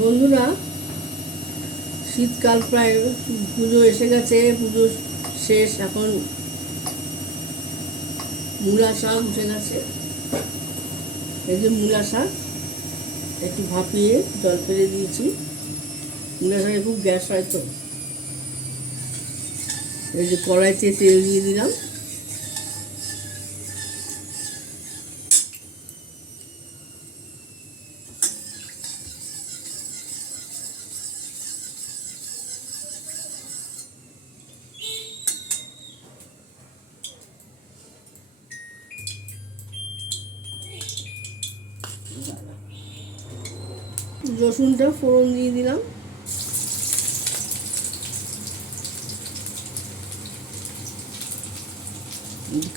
বন্ধুরা, শীতকাল প্রায়, পুজো এসে গেছে, পুজো শেষ। এখন মূলা শাক উঠে গেছে। এই যে মূলা শাক একটু ভাপিয়ে জল ফেলে দিয়েছি। মূলা শাকে খুব গ্যাস হয় তো। এই যে কড়াইতে তেল দিয়ে দিলাম। রসুনটা ফোড়ন দিয়ে দিলাম।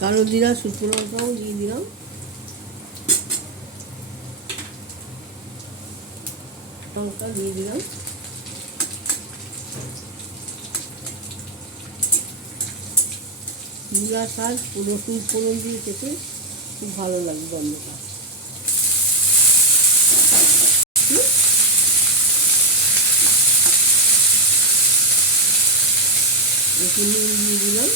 কালো জিরা শুকনো লঙ্কাও দিয়ে দিলাম। লঙ্কা দিয়ে দিলাম। মূলা শাক রসুন ফোড়ন দিয়ে খেতে খুব ভালো লাগে, গন্ধটা। একটু নুন দিয়ে দিলাম।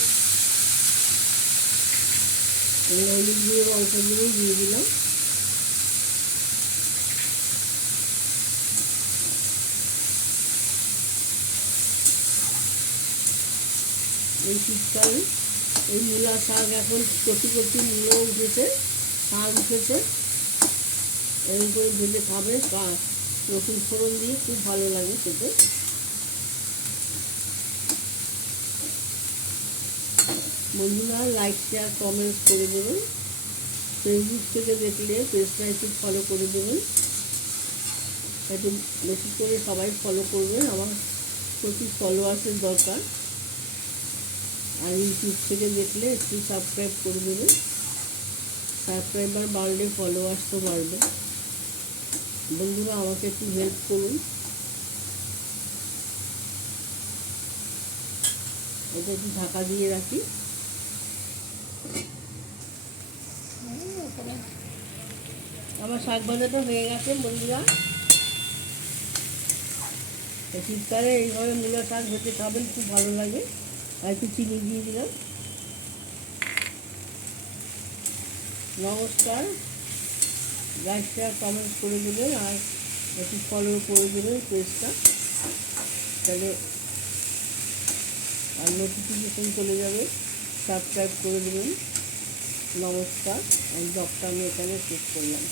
হলুদ দিয়ে লঙ্কা গুঁড়ো দিয়ে দিলাম। এই শীতকালে এই মূলা শাক এখন কচি কচি মূলো উঠেছে, শাক উঠেছে। এরকম করে ভেজে খাবে, রসুন ফোড়ন দিয়ে খুব ভালো লাগে খেতে। বন্ধুরা, লাইক শেয়ার কমেন্টস করে দেবেন। ফেসবুক থেকে দেখলে পেজটা একটু ফলো করে দেবেন। একটু বেশি করে সবাই ফলো করবেন, আমার প্রচুর ফলোয়ার্সের দরকার। আর ইউটিউব থেকে দেখলে একটু সাবস্ক্রাইব করে দেবেন। সাবস্ক্রাইবার বাড়লে ফলোয়ার্স তো বাড়বে। বন্ধুরা, আমাকে একটু হেল্প করুন। এটা একটু ঢাকা দিয়ে রাখি। আমার শাক ভাজাটা হয়ে গেছে। বন্ধুরা, শীতকালে এইভাবে মূলা শাক ভেজে খাবেন, খুব ভালো লাগে। আর একটু চিনি দিয়ে দিলাম। নমস্কার। লাইক শেয়ার কমেন্ট করে দেবেন আর একটু ফলো করে দেবেন পেজটা, তাহলে আর নোটিফিকেশন চলে যাবে। সাবস্ক্রাইব করে দেবেন। নমস্কার। আমি ব্লগটা আমি এখানে শেষ করলাম।